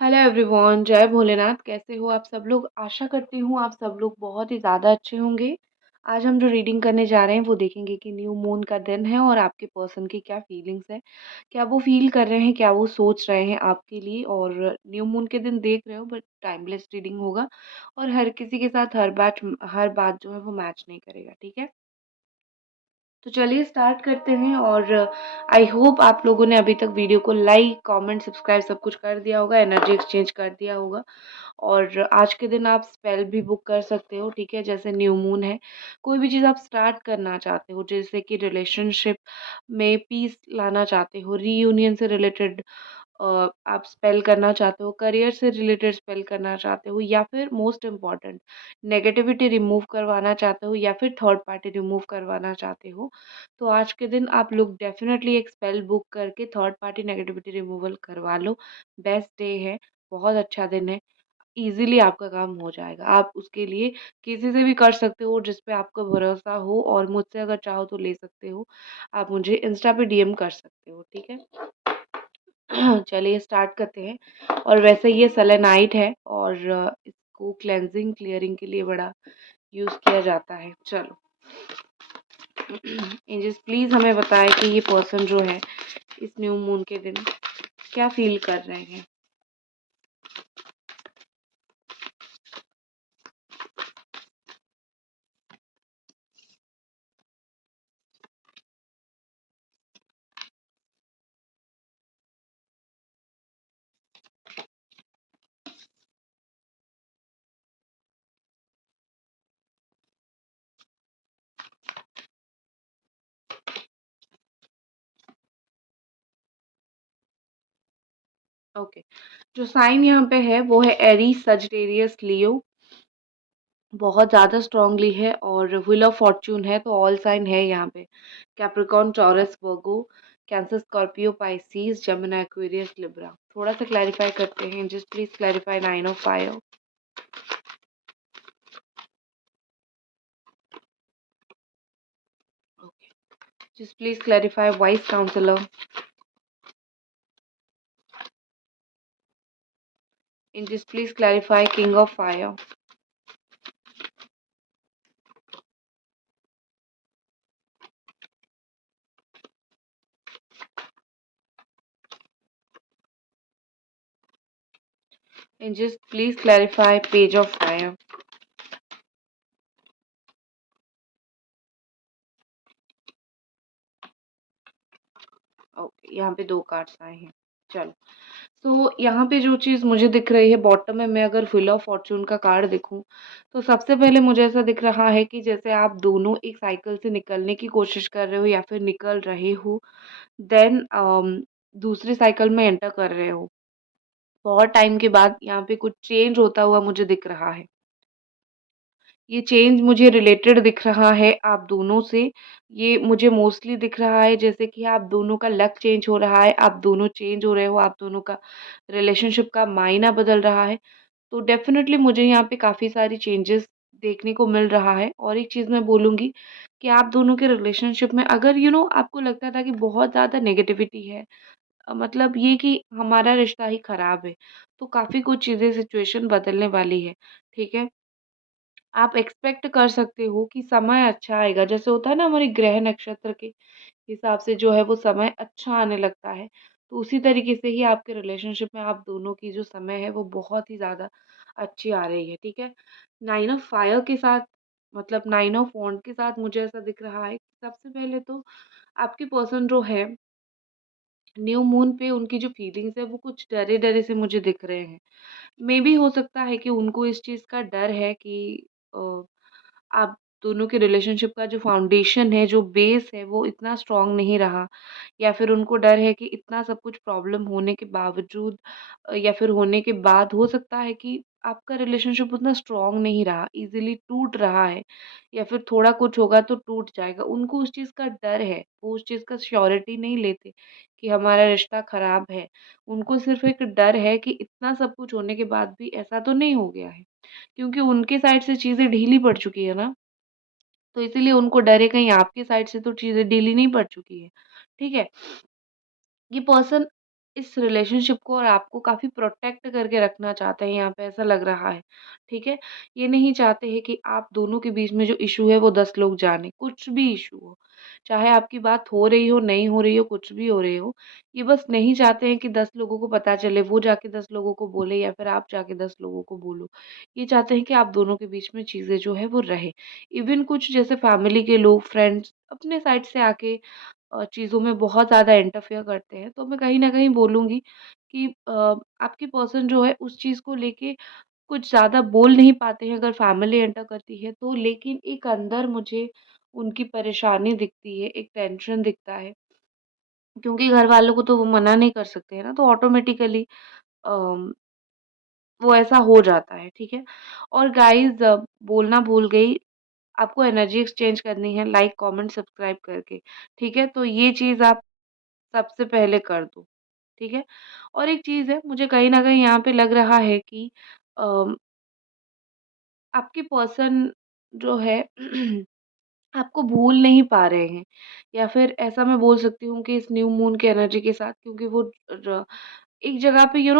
Hello everyone, जय भोलेनाथ। कैसे हो आप सब लोग? आशा करती हूँ आप सब लोग बहुत ही ज़्यादा अच्छे होंगे। आज हम जो रीडिंग करने जा रहे हैं वो देखेंगे कि न्यू मून का दिन है और आपके पर्सन की क्या फीलिंग्स है, क्या वो फील कर रहे हैं, क्या वो सोच रहे हैं आपके लिए। और न्यू मून के दिन देख रहे हो, बट टाइमलेस रीडिंग होगा और हर किसी के साथ हर बात जो है वो मैच नहीं करेगा, ठीक है। तो चलिए स्टार्ट करते हैं। और आई होप आप लोगों ने अभी तक वीडियो को लाइक कमेंट सब्सक्राइब सब कुछ कर दिया होगा, एनर्जी एक्सचेंज कर दिया होगा। और आज के दिन आप स्पेल भी बुक कर सकते हो, ठीक है। जैसे न्यू मून है, कोई भी चीज़ आप स्टार्ट करना चाहते हो, जैसे कि रिलेशनशिप में पीस लाना चाहते हो, रीयूनियन से रिलेटेड आप स्पेल करना चाहते हो, करियर से रिलेटेड स्पेल करना चाहते हो, या फिर मोस्ट इम्पॉर्टेंट नेगेटिविटी रिमूव करवाना चाहते हो, या फिर थर्ड पार्टी रिमूव करवाना चाहते हो, तो आज के दिन आप लोग डेफिनेटली एक स्पेल बुक करके थर्ड पार्टी नेगेटिविटी रिमूवल करवा लो। बेस्ट डे है, बहुत अच्छा दिन है। ईज़िली आपका काम हो जाएगा। आप उसके लिए किसी से भी कर सकते हो जिस पे आपको भरोसा हो, और मुझसे अगर चाहो तो ले सकते हो। आप मुझे इंस्टा पे डीएम कर सकते हो, ठीक है। चलिए स्टार्ट करते हैं। और वैसे ये सेलेनाइट है और इसको क्लेंजिंग क्लियरिंग के लिए बड़ा यूज़ किया जाता है। चलो एंजल्स प्लीज़ हमें बताएं कि ये पर्सन जो है इस न्यू मून के दिन क्या फील कर रहे हैं। ओके, जो साइन यहाँ पे है वो है एरीज सजिटेरियस लियो, बहुत ज़्यादा स्ट्रांगली है। और व्हील ऑफ फॉर्च्यून है, तो ऑल साइन है यहाँ पे। Capricorn, Taurus, Virgo, Cancer, Scorpio, Pisces, Gemini, Aquarius, Libra. थोड़ा सा क्लैरिफाई करते हैं, just please clarify nine of fire. Okay, just please clarify vice counsellor. इन just please clarify king of fire. इन just please clarify page of fire. Okay, यहाँ पे दो cards आए हैं। चलो, तो यहाँ पे जो चीज़ मुझे दिख रही है बॉटम में, मैं अगर व्हील ऑफ फॉर्च्यून का कार्ड देखूं, तो सबसे पहले मुझे ऐसा दिख रहा है कि जैसे आप दोनों एक साइकिल से निकलने की कोशिश कर रहे हो या फिर निकल रहे हो, देन दूसरी साइकिल में एंटर कर रहे हो। बहुत टाइम के बाद यहाँ पे कुछ चेंज होता हुआ मुझे दिख रहा है। ये चेंज मुझे रिलेटेड दिख रहा है आप दोनों से। ये मुझे मोस्टली दिख रहा है जैसे कि आप दोनों का लक चेंज हो रहा है, आप दोनों चेंज हो रहे हो, आप दोनों का रिलेशनशिप का मायना बदल रहा है। तो डेफ़िनेटली मुझे यहाँ पे काफ़ी सारी चेंजेस देखने को मिल रहा है। और एक चीज़ मैं बोलूँगी कि आप दोनों के रिलेशनशिप में अगर आपको लगता था कि बहुत ज़्यादा नेगेटिविटी है, मतलब ये कि हमारा रिश्ता ही ख़राब है, तो काफ़ी कुछ चीज़ें सिचुएशन बदलने वाली है, ठीक है? आप एक्सपेक्ट कर सकते हो कि समय अच्छा आएगा। जैसे होता है ना, हमारे ग्रह नक्षत्र के हिसाब से जो है वो समय अच्छा आने लगता है, तो उसी तरीके से ही आपके रिलेशनशिप में आप दोनों की जो समय है वो बहुत ही ज़्यादा अच्छी आ रही है, ठीक है। नाइन ऑफ फायर के साथ, मतलब नाइन ऑफ वॉन्ड के साथ मुझे ऐसा दिख रहा है कि सबसे पहले तो आपके पर्सन जो है, न्यू मून पे उनकी जो फीलिंग्स है वो कुछ डरे-डरे से मुझे दिख रहे हैं। मेबी हो सकता है कि उनको इस चीज़ का डर है कि अ, आप दोनों के रिलेशनशिप का जो फाउंडेशन है, जो बेस है, वो इतना स्ट्रॉन्ग नहीं रहा, या फिर उनको डर है कि इतना सब कुछ प्रॉब्लम होने के बावजूद या फिर होने के बाद हो सकता है कि आपका रिलेशनशिप उतना स्ट्रॉन्ग नहीं रहा, ईज़िली टूट रहा है, या फिर थोड़ा कुछ होगा तो टूट जाएगा। उनको उस चीज़ का डर है, वो उस चीज़ का श्योरिटी नहीं लेते कि हमारा रिश्ता खराब है। उनको सिर्फ़ एक डर है कि इतना सब कुछ होने के बाद भी ऐसा तो नहीं हो गया है, क्योंकि उनके साइड से चीज़ें ढीली पड़ चुकी है ना, तो इसीलिए उनको डर है कहीं आपकी साइड से तो चीज़ें ढीली नहीं पड़ चुकी है, ठीक है? ये पर्सन इस रिलेशनशिप को और आपको काफ़ी प्रोटेक्ट करके रखना चाहते हैं यहाँ पे, ऐसा लग रहा है, ठीक है? ये नहीं चाहते हैं कि आप दोनों के बीच में जो इश्यू है वो 10 लोग जानें, कुछ भी इश्यू हो। चाहे आपकी बात हो रही हो, नहीं हो रही हो, कुछ भी हो रही हो, ये बस नहीं चाहते हैं कि 10 लोगों को पता चले, वो जाके 10 लोगों को बोले या फिर आप जाके 10 लोगों को बोलो। ये चाहते हैं कि आप दोनों के बीच में चीज़ें जो है वो रहे। इवन कुछ जैसे फैमिली के लोग, फ्रेंड्स अपने साइड से आके चीज़ों में बहुत ज़्यादा इंटरफेयर करते हैं, तो मैं कहीं न कहीं बोलूँगी कि आपकी पर्सन जो है उस चीज़ को लेके कुछ ज़्यादा बोल नहीं पाते हैं अगर फैमिली एंटर करती है तो, लेकिन एक अंदर मुझे उनकी परेशानी दिखती है, एक टेंशन दिखता है, क्योंकि घरवालों को तो वो मना नहीं कर सकते हैं ना, तो ऑटोमेटिकली अम, वो ऐसा हो जाता है, ठीक है? और गाइज़ बोलना भूल गई, आपको एनर्जी एक्सचेंज करनी है लाइक, कमेंट, सब्सक्राइब करके, ठीक है? तो ये चीज़ आप सबसे पहले कर दो, ठीक है? और एक चीज़ है, मुझे कहीं न कहीं यहाँ पे लग रहा है कि अ, आपके पर्सन जो है आपको भूल नहीं पा रहे हैं, या फिर ऐसा मैं बोल सकती हूँ कि इस न्यू मून की एनर्जी के साथ, क्योंकि वो र एक जगह पे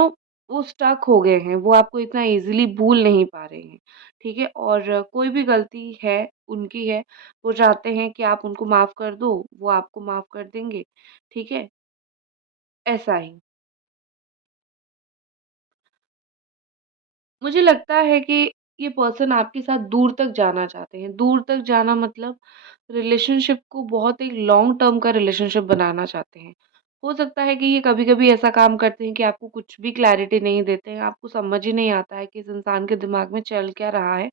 वो स्टक हो गए हैं, वो आपको इतना ईज़िली भूल नहीं पा रहे हैं, ठीक है? और कोई भी गलती है, उनकी है, वो चाहते हैं कि आप उनको माफ़ कर दो, वो आपको माफ़ कर देंगे, ठीक है? ऐसा ही। मुझे लगता है कि ये पर्सन आपके साथ दूर तक जाना चाहते हैं। दूर तक जाना मतलब रिलेशनशिप को बहुत एक लॉन्ग टर्म का रिलेशनशिप बनाना चाहते हैं। हो सकता है कि ये कभी-कभी ऐसा काम करते हैं कि आपको कुछ भी क्लैरिटी नहीं देते हैं, आपको समझ ही नहीं आता है कि इस इंसान के दिमाग में चल क्या रहा है।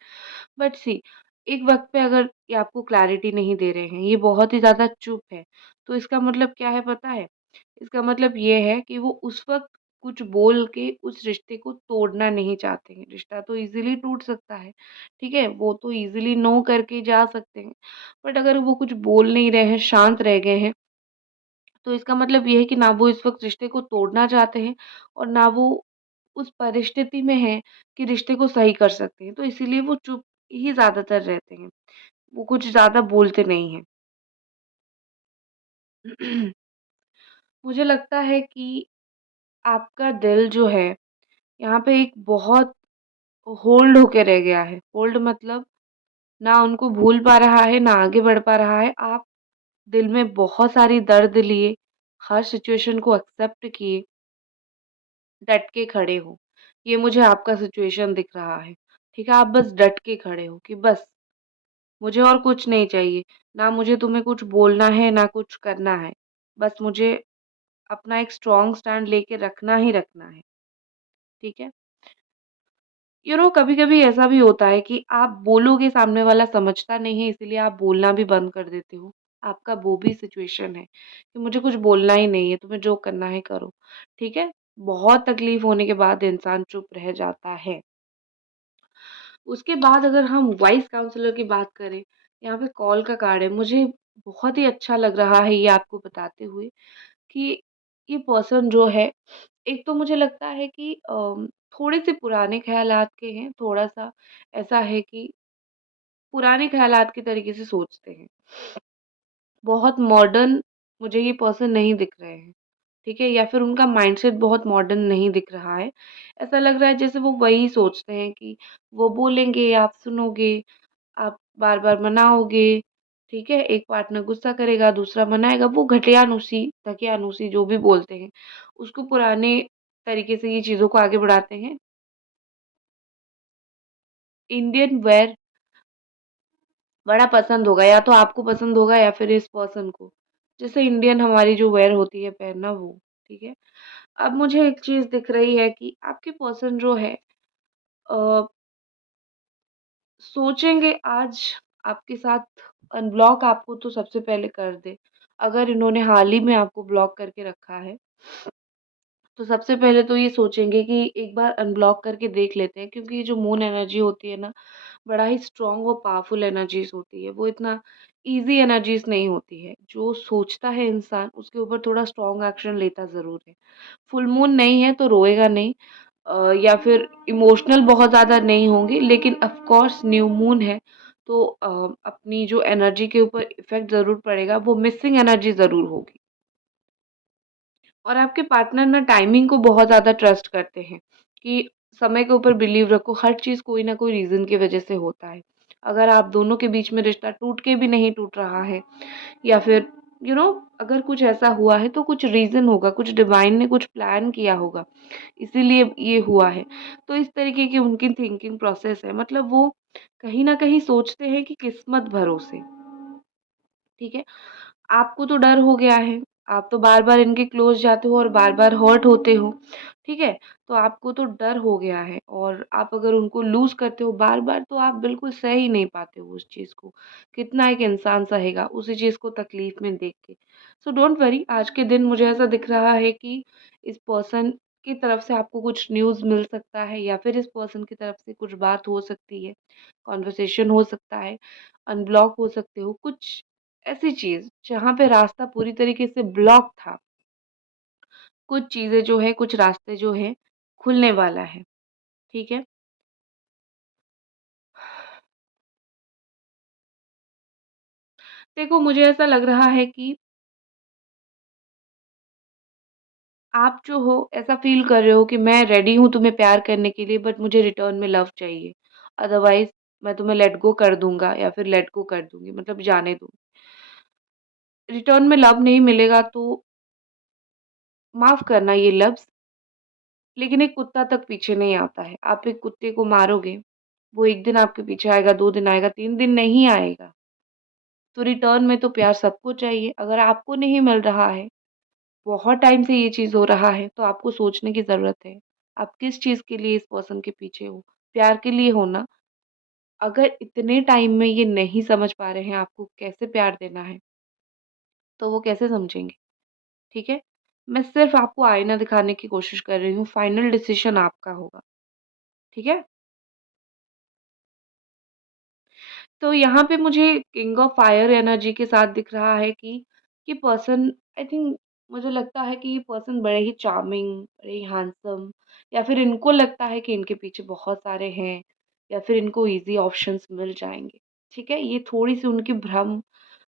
बट सी, एक वक़्त पे अगर ये आपको क्लैरिटी नहीं दे रहे हैं, ये बहुत ही ज़्यादा चुप है, तो इसका मतलब क्या है पता है? इसका मतलब ये है कि वो उस वक़्त कुछ बोल के उस रिश्ते को तोड़ना नहीं चाहते हैं। रिश्ता तो ईज़िली टूट सकता है, ठीक है? वो तो ईज़िली नो करके जा सकते हैं। बट अगर वो कुछ बोल नहीं रहे हैं, शांत रह गए हैं, तो इसका मतलब ये है कि ना वो इस वक़्त रिश्ते को तोड़ना चाहते हैं और ना वो उस परिस्थिति में हैं कि रिश्ते को सही कर सकते हैं। तो इसीलिए वो चुप ही ज़्यादातर रहते हैं। वो कुछ ज़्यादा बोलते नहीं हैं। मुझे लगता है कि आपका दिल जो है, यहाँ पे एक बहुत होल्ड होके रह गया है। होल्ड मतलब ना उनको भूल पा रहा है, ना आगे बढ़ पा रहा है। आप दिल में बहुत सारी दर्द लिए, हर सिचुएशन को एक्सेप्ट किए, डट के खड़े हो। ये मुझे आपका सिचुएशन दिख रहा है। ठीक है? आप बस डट के खड़े हो कि बस मुझे और कुछ नहीं चाहिए। ना मुझे तुम्हें कुछ बोलना है, ना कुछ करना है। बस मुझे अपना एक स्ट्रॉन्ग स्टैंड लेके रखना ही रखना है। ठीक है? कभी-कभी ऐसा भी होता है कि आप बोलोगे, सामने वाला समझता नहीं है, इसीलिए आप बोलना भी बंद कर देते हो। आपका वो भी सिचुएशन है कि मुझे कुछ बोलना ही नहीं है, तुम्हें जो करना है करो। ठीक है? बहुत तकलीफ होने के बाद इंसान चुप रह जाता है। उसके बाद अगर हम वाइस काउंसलर की बात करें, यहाँ पे कॉल का कार्ड है। मुझे बहुत ही अच्छा लग रहा है ये आपको बताते हुए कि ये पर्सन जो है, एक तो मुझे लगता है कि थोड़े-से पुराने ख़्यालात के हैं, थोड़ा-सा ऐसा है कि पुराने ख़्यालात के तरीके से सोचते हैं। बहुत मॉडर्न मुझे ये पर्सन नहीं दिख रहे हैं, ठीक है? या फिर उनका माइंडसेट बहुत मॉडर्न नहीं दिख रहा है। ऐसा लग रहा है जैसे वो वही सोचते हैं कि वो बोलेंगे, आप सुनोगे, आप बार-बार मनाओगे, ठीक है? एक पार्टनर गुस्सा करेगा, दूसरा मनाएगा, वो घटिया-नुसी, तकिया-नुसी जो भी बोलते हैं, उसको पुराने तरीके से ये चीज़ों को आगे बढ़ाते हैं। इंडियन वेयर बड़ा पसंद होगा, या तो आपको पसंद होगा या फिर इस पर्सन को। जैसे इंडियन हमारी जो वेयर होती है पहनना वो, ठीक है? अब मुझे एक चीज़ दिख रही है कि आपके पर्सन जो है अ, सोचेंगे आज आपके साथ अनब्लॉक आपको तो सबसे पहले कर दे। अगर इन्होंने हाल ही में आपको ब्लॉक करके रखा है, तो सबसे पहले तो ये सोचेंगे कि एक बार अनब्लॉक करके देख लेते हैं, क्योंकि ये जो मून एनर्जी होती है ना, बड़ा ही स्ट्रॉन्ग और पावरफुल एनर्जीज़ होती है। वो इतना ईज़ी एनर्जीज़ नहीं होती है। जो सोचता है इंसान उसके ऊपर थोड़ा स्ट्रॉन्ग एक्शन लेता ज़रूर है। फुल मून नहीं है तो रोएगा नहीं, या फिर इमोशनल बहुत ज़्यादा नहीं होंगे, लेकिन ऑफ़ कोर्स न्यू मून है, तो अपनी जो एनर्जी के ऊपर इफ़ेक्ट ज़रूर पड़ेगा, वो मिसिंग एनर्जी ज़रूर होगी। और आपके पार्टनर ना टाइमिंग को बहुत ज़्यादा ट्रस्ट करते हैं कि समय के ऊपर बिलीव रखो, हर चीज़ कोई ना कोई रीज़न की वजह से होता है। अगर आप दोनों के बीच में रिश्ता टूट के भी नहीं टूट रहा है, या फिर अगर कुछ ऐसा हुआ है तो कुछ रीज़न होगा, कुछ डिवाइन ने कुछ प्लान किया होगा, इसीलिए ये हुआ है। तो इस तरीके की उनकी थिंकिंग प्रोसेस है, मतलब वो कहीं न कहीं सोचते हैं कि किस्मत भरोसे, ठीक है? आपको तो डर हो गया है, आप तो बार-बार इनके क्लोज़ जाते हो और बार-बार हर्ट होते हो, ठीक है? तो आपको तो डर हो गया है और आप अगर उनको लूज़ करते हो बार-बार तो आप बिल्कुल सह ही नहीं पाते हो उस चीज़ को। कितना एक इंसान सहेगा उसी चीज़ को तकलीफ़ में देख के। सो डोंट वरी, आज के दिन मुझे ऐसा दिख रहा है कि इस पर्सन की तरफ से आपको कुछ न्यूज़ मिल सकता है या फिर इस पर्सन की तरफ से कुछ बात हो सकती है, कन्वर्सेशन हो सकता है, अनब्लॉक हो सकते हो, कुछ ऐसी चीज़ जहाँ पे रास्ता पूरी तरीके से ब्लॉक था, कुछ चीज़ें जो है, कुछ रास्ते जो हैं खुलने वाला है, ठीक है? देखो, मुझे ऐसा लग रहा है कि आप जो हो ऐसा फ़ील कर रहे हो कि मैं रेडी हूँ तुम्हें प्यार करने के लिए, बट मुझे रिटर्न में लव चाहिए। अदरवाइज़ मैं तुम्हें लेट गो कर दूँगा या फिर लेट गो कर दूँगी, मतलब जाने दो। रिटर्न में लव नहीं मिलेगा तो माफ़ करना ये लफ्ज़, लेकिन एक कुत्ता तक पीछे नहीं आता है। आप एक कुत्ते को मारोगे, वो 1 दिन आपके पीछे आएगा, 2 दिन आएगा, 3 दिन नहीं आएगा। तो रिटर्न में तो प्यार सबको चाहिए। अगर आपको नहीं मिल रहा है, बहुत टाइम से ये चीज़ हो रहा है, तो आपको सोचने की ज़रूरत है। आप किस चीज़ के लिए इस पर्सन के पीछे हो? प्यार के लिए हो ना? अगर इतने टाइम में ये नहीं समझ पा रहे हैं आपको कैसे प्यार देना है, तो वो कैसे समझेंगे? ठीक है? मैं सिर्फ़ आपको आईना दिखाने की कोशिश कर रही हूँ, फाइनल डिसीज़न आपका होगा। ठीक है? तो यहाँ पे मुझे किंग ऑफ फायर एनर्जी के साथ दिख रहा है कि ये पर्सन, आई थिंक, मुझे लगता है कि ये पर्सन बड़े ही चार्मिंग, बड़े ही हैंडसम, या फिर इनको लगता है कि इनके पीछे बहुत सारे हैं, या फिर इनको ईज़ी ऑप्शंस मिल जाएँगे। ठीक है? ये थोड़ी-सी उनकी भ्रम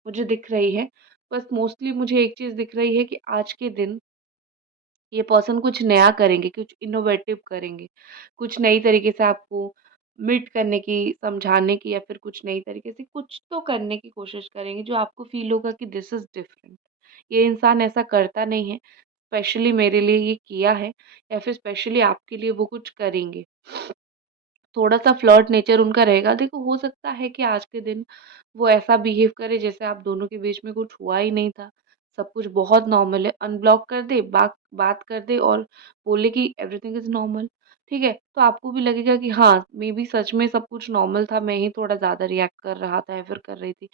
मुझे दिख रही है। बस मोस्टली मुझे एक चीज़ दिख रही है कि आज के दिन ये पर्सन कुछ नया करेंगे, कुछ इनोवेटिव करेंगे, कुछ नई तरीके से आपको मीट करने की, समझाने की, या फिर कुछ नई तरीके से कुछ तो करने की कोशिश करेंगे जो आपको फ़ील होगा कि दिस इज़ डिफरेंट। ये इंसान ऐसा करता नहीं है, स्पेशली मेरे लिए ये किया है, या फिर स्पेशली आपके लिए वो कुछ करेंगे। थोड़ा-सा फ्लर्ट नेचर उनका रहेगा। देखो, हो सकता है कि आज के दिन वो ऐसा बिहेव करे जैसे आप दोनों के बीच में कुछ हुआ ही नहीं था। सब कुछ बहुत नॉर्मल है, अनब्लॉक कर दे, बात कर दे और बोले कि एवरीथिंग इज़ नॉर्मल, ठीक है? तो आपको भी लगेगा कि हाँ, मेबी सच में सब कुछ नॉर्मल था, मैं ही थोड़ा ज़्यादा रिएक्ट कर रहा था या फिर कर रही थी।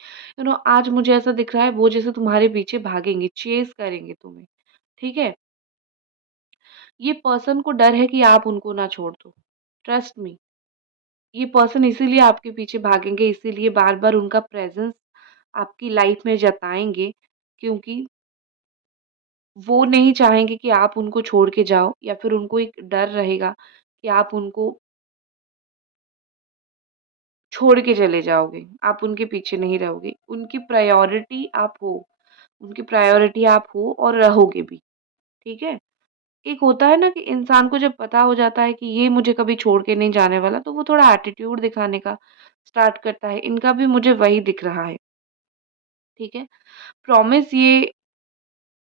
आज मुझे ऐसा दिख रहा है वो जैसे तुम्हारे पीछे भागेंगे, चेज़ करेंगे तुम्हें, ठीक है? ये पर्सन को डर है कि आप उनको ना छोड़ दो। Trust me. ये पर्सन इसीलिए आपके पीछे भागेंगे, इसीलिए बार-बार उनका प्रेज़ेंस आपकी लाइफ़ में जताएँगे, क्योंकि वो नहीं चाहेंगे कि आप उनको छोड़ के जाओ, या फिर उनको एक डर रहेगा कि आप उनको छोड़ के चले जाओगे, आप उनके पीछे नहीं रहोगे। उनकी प्रायोरिटी आप हो और रहोगे भी, ठीक है? एक होता है ना कि इंसान को जब पता हो जाता है कि ये मुझे कभी छोड़ के नहीं जाने वाला, तो वो थोड़ा एटीट्यूड दिखाने का स्टार्ट करता है। इनका भी मुझे वही दिख रहा है, ठीक है? प्रॉमिस ये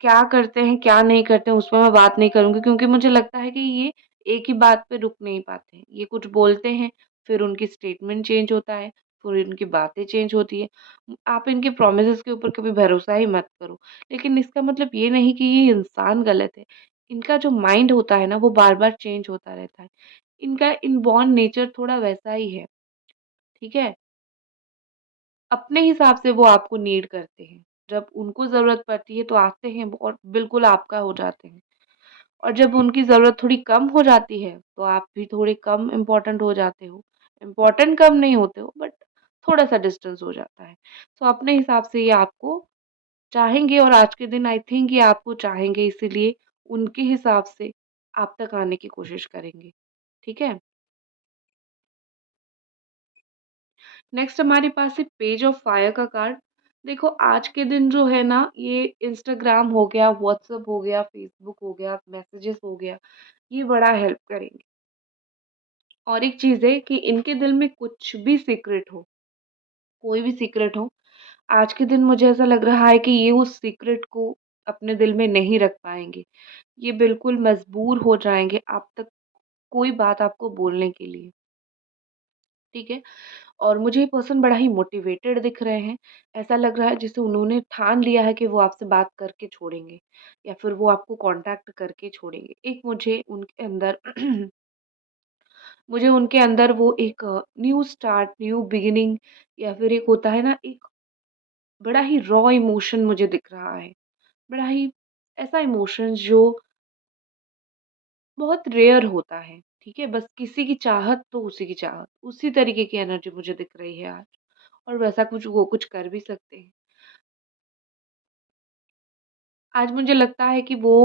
क्या करते हैं, क्या नहीं करते हैं, उसमें मैं बात नहीं करूँगी, क्योंकि मुझे लगता है कि ये एक ही बात पे रुक नहीं पाते हैं। ये कुछ बोलते हैं, फिर उनकी स्टेटमेंट चेंज होता है, फिर उनकी बातें चेंज होती है। आप इनके प्रॉमिसेस के ऊपर कभी भरोसा ही मत करो। लेकिन इसका मतलब ये नहीं कि ये इंसान गलत है। इनका जो माइंड होता है ना, वो बार-बार चेंज होता रहता है। इनका इनबॉर्न नेचर थोड़ा वैसा ही है, ठीक है? अपने हिसाब से वो आपको नीड करते हैं। जब उनको ज़रूरत पड़ती है तो आते हैं और बिल्कुल आपका हो जाते हैं। और जब उनकी ज़रूरत थोड़ी कम हो जाती है, तो आप भी थोड़े कम इम्पोर्टेंट हो जाते हो। इम्पोर्टेंट कम नहीं होते हो, बट थोड़ा-सा डिस्टेंस हो जाता है। तो अपने हिसाब से ये आपको चाहेंगे, और आज के दिन आई थिंक ये आपको चाहेंगे, इसीलिए उनके हिसाब से आप तक आने की कोशिश करेंगे। ठीक है? नेक्स्ट हमारे पास है पेज ऑफ फायर का कार्ड। देखो आज के दिन जो है ना, ये इंस्टाग्राम हो गया, व्हाट्सएप हो गया, फेसबुक हो गया, मैसेजेस हो गया, ये बड़ा हेल्प करेंगे। और एक चीज़ है कि इनके दिल में कुछ भी सीक्रेट हो, कोई भी सीक्रेट हो, आज के दिन मुझे ऐसा लग रहा है कि ये उस सीक्रेट को अपने दिल में नहीं रख पाएँगे। ये बिल्कुल मजबूर हो जाएँगे आप तक कोई बात आपको बोलने के लिए, ठीक है? और मुझे ये पर्सन बड़ा ही मोटिवेटेड दिख रहे हैं। ऐसा लग रहा है जैसे उन्होंने ठान लिया है कि वो आपसे बात करके छोड़ेंगे या फिर वो आपको कॉन्टैक्ट करके छोड़ेंगे। एक मुझे उनके अंदर मुझे उनके अंदर वो एक न्यू स्टार्ट, न्यू बिगिनिंग या फिर एक होता है ना, एक बड़ा ही रॉ इमोशन मुझे दिख रहा है। बड़ा ही ऐसा इमोशंस जो बहुत रेयर होता है, ठीक है? बस किसी की चाहत तो उसी की चाहत, उसी तरीके की एनर्जी मुझे दिख रही है आज। और वैसा कुछ वो कुछ कर भी सकते हैं। आज मुझे लगता है कि वो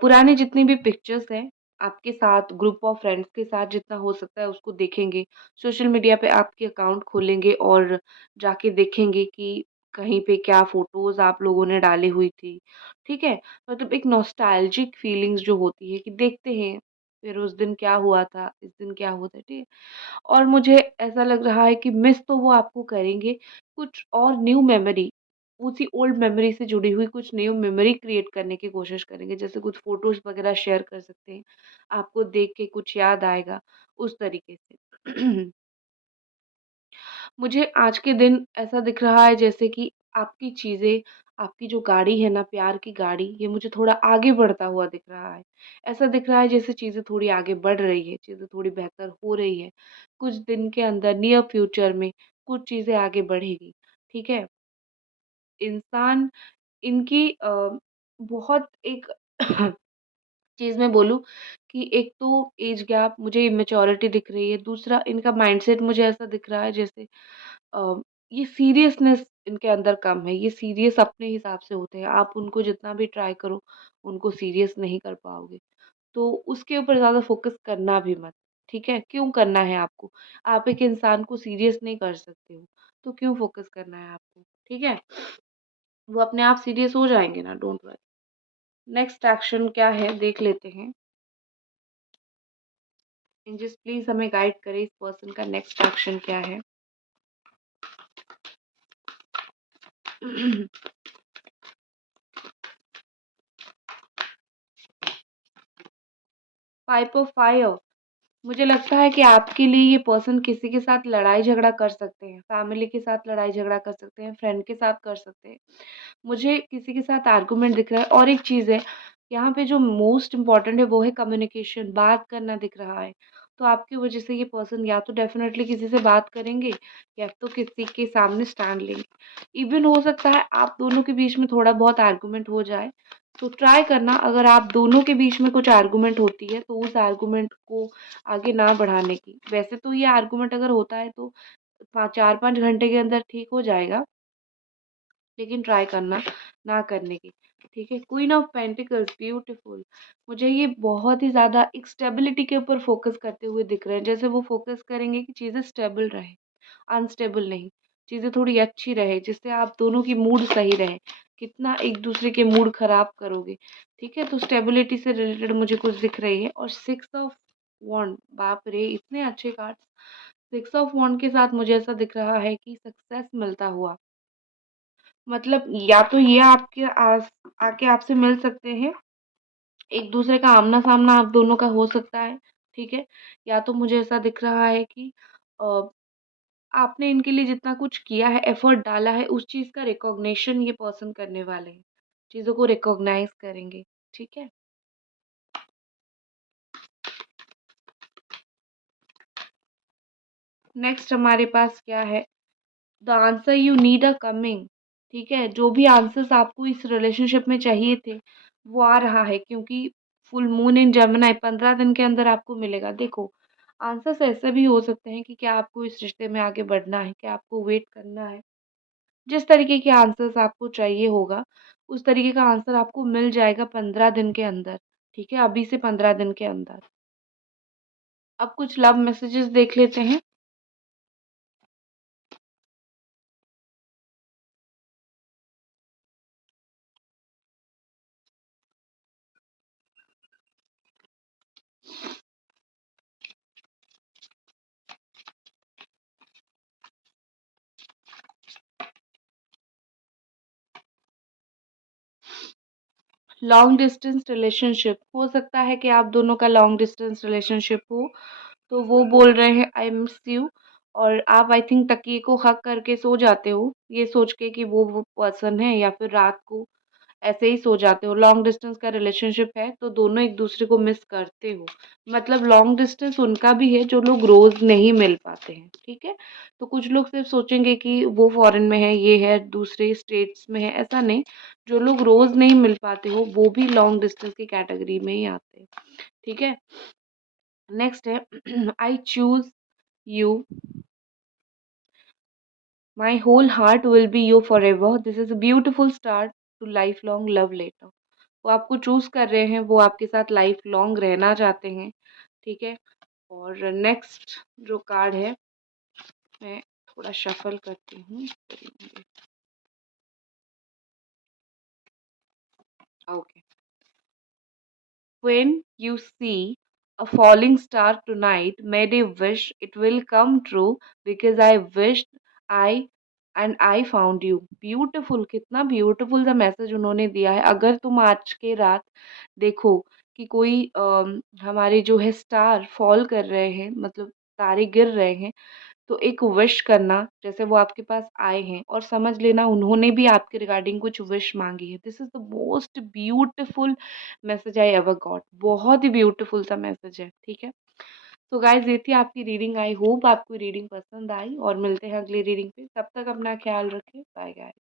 पुरानी जितनी भी पिक्चर्स हैं, आपके साथ ग्रुप ऑफ फ्रेंड्स के साथ जितना हो सकता है उसको देखेंगे। सोशल मीडिया पे आपके अकाउंट खोलेंगे और जाके देखेंगे कि कहीं पे क्या फ़ोटोज़ आप लोगों ने डाली हुई थी, ठीक है? मतलब एक नॉस्टैल्जिक फीलिंग्स जो होती है कि देखते हैं, फिर उस दिन क्या हुआ था, इस दिन क्या हुआ था, ठीक है? और मुझे ऐसा लग रहा है कि मिस तो वो आपको करेंगे, कुछ और न्यू मेमोरी, उसी ओल्ड मेमोरी से जुड़ी हुई कुछ न्यू मेमोरी क्रिएट करने की कोशिश करेंगे। जैसे कुछ फ़ोटोज़ वगैरह शेयर कर सकते हैं, आपको देख के कुछ याद आएगा, उस तरीके से। मुझे आज के दिन ऐसा दिख रहा है जैसे कि आपकी चीज़ें, आपकी जो गाड़ी है ना, प्यार की गाड़ी, ये मुझे थोड़ा आगे बढ़ता हुआ दिख रहा है। ऐसा दिख रहा है जैसे चीज़ें थोड़ी आगे बढ़ रही है, चीज़ें थोड़ी बेहतर हो रही है। कुछ दिन के अंदर नियर फ्यूचर में कुछ चीज़ें आगे बढ़ेगी, ठीक है? इंसान इनकी बहुत एक चीज़ मैं बोलूँ कि एक तो एज गैप मुझे इमैच्योरिटी दिख रही है, दूसरा इनका माइंडसेट मुझे ऐसा दिख रहा है जैसे अ, ये सीरियसनेस इनके अंदर कम है, ये सीरियस अपने हिसाब से होते हैं, आप उनको जितना भी ट्राई करो, उनको सीरियस नहीं कर पाओगे। तो उसके ऊपर ज़्यादा फ़ोकस करना भी मत, ठीक है? क्यों करना है आपको? आप एक इंसान को सीरियस नहीं कर सकते हो, तो क्यों फ़ोकस करना है आपको, ठीक है? वो अपने आप सीरियस हो जाएँगे ना, डोंट वरी। नेक्स्ट एक्शन क्या है देख लेते हैं। एंजल्स प्लीज़ हमें गाइड करें इस पर्सन का नेक्स्ट एक्शन क्या है? 5 ऑफ फायर। मुझे लगता है कि आपके लिए ये पर्सन किसी के साथ लड़ाई-झगड़ा कर सकते हैं, फैमिली के साथ लड़ाई-झगड़ा कर सकते हैं, फ्रेंड के साथ कर सकते हैं। मुझे किसी के साथ आर्गुमेंट दिख रहा है और एक चीज़ है, यहाँ पे जो मोस्ट इम्पोर्टेंट है वो है कम्युनिकेशन, बात करना दिख रहा है। तो आपकी वजह से ये पर्सन या तो डेफ़िनेटली किसी से बात करेंगे या तो किसी के सामने स्टैंड लेंगे। इवन हो सकता है आप दोनों के बीच में थोड़ा बहुत आर्गुमेंट हो जाए, तो ट्राई करना अगर आप दोनों के बीच में कुछ आर्गुमेंट होती है तो उस आर्गुमेंट को आगे ना बढ़ाने की। वैसे तो ये आर्गुमेंट अगर होता है तो 4-5 घंटे के अंदर ठीक हो जाएगा, लेकिन ट्राई करना ना करने की, ठीक है? Queen of pentacles beautiful. मुझे ये बहुत ही ज़्यादा एक स्टेबिलिटी के ऊपर फ़ोकस करते हुए दिख रहे हैं। जैसे वो फ़ोकस करेंगे कि चीज़ें स्टेबल रहें, अनस्टेबल नहीं। चीज़ें थोड़ी अच्छी रहे, जिससे आप दोनों की मूड सही रहे। कितना एक-दूसरे के मूड ख़राब करोगे, ठीक है? तो स्टेबिलिटी से रिलेटेड मुझे कुछ दिख रही है और 6 ऑफ वॉन्ड, बाप रे! इतने अच्छे कार्ड्स। 6 ऑफ वॉन्ड के साथ मुझे ऐसा दिख रहा है कि सक्सेस मिलता हुआ। मतलब या तो ये आपके आके आपसे मिल सकते हैं, एक-दूसरे का आमना-सामना आप दोनों का हो सकता है, ठीक है? या तो मुझे ऐसा दिख रहा है कि अ, आपने इनके लिए जितना कुछ किया है, एफर्ट डाला है, उस चीज़ का रिकॉग्निशन ये पर्सन करने वाले हैं। चीज़ों को रिकॉग्नाइज़ करेंगे, ठीक है? नेक्स्ट हमारे पास क्या है? The answer you need are coming, ठीक है? जो भी आंसर्स आपको इस रिलेशनशिप में चाहिए थे, वो आ रहा है क्योंकि फुल मून इन जेमिनी 15 दिन के अंदर आपको मिलेगा। देखो, आंसर्स ऐसे भी हो सकते हैं कि क्या आपको इस रिश्ते में आगे बढ़ना है, क्या आपको वेट करना है। जिस तरीके के आंसर्स आपको चाहिए होगा, उस तरीके का आंसर आपको मिल जाएगा 15 दिन के अंदर, ठीक है? अभी से 15 दिन के अंदर। अब कुछ लव मैसेजेस देख लेते हैं। लॉन्ग डिस्टेंस रिलेशनशिप हो सकता है कि आप दोनों का लॉन्ग डिस्टेंस रिलेशनशिप हो, तो वो बोल रहे हैं आई मिस यू, और आप आई थिंक तकिए को हग करके सो जाते हो, ये सोच के कि वो पर्सन है, या फिर रात को ऐसे ही सो जाते हो। लॉन्ग डिस्टेंस का रिलेशनशिप है तो दोनों एक दूसरे को मिस करते हो। मतलब लॉन्ग डिस्टेंस उनका भी है जो लोग रोज नहीं मिल पाते हैं, ठीक है। तो कुछ लोग सिर्फ सोचेंगे कि वो फॉरेन में है, ये है दूसरे स्टेट्स में है, ऐसा नहीं। जो लोग रोज नहीं मिल पाते हो वो भी लॉन्ग डिस्टेंस की कैटेगरी में ही आते हैं, ठीक है। नेक्स्ट है I choose you, my whole heart will be you forever, this is a beautiful start to life long love letter. वो आपको चूज कर रहे हैं, वो आपके साथ लाइफ लॉन्ग रहना चाहते हैं, ठीक है। और नेक्स्ट जो कार्ड है, मैं थोड़ा शफल करती हूँ। Okay, when you see a falling star tonight, made a wish it will come true because I wished I and I found you. Beautiful, कितना ब्यूटिफुल सा मैसेज उन्होंने दिया है। अगर तुम आज के रात देखो कि कोई हमारे जो है स्टार फॉल कर रहे हैं, मतलब तारे गिर रहे हैं, तो एक विश करना, जैसे वो आपके पास आए हैं और समझ लेना उन्होंने भी आपके रिगार्डिंग कुछ विश मांगी है। This is the most beautiful message I ever got. बहुत ही ब्यूटिफुल सा मैसेज है, ठीक है। तो गाइज ये थी आपकी रीडिंग। आई होप आपको रीडिंग पसंद आई, और मिलते हैं अगली रीडिंग पे। तब तक अपना ख्याल रखें। Bye guys.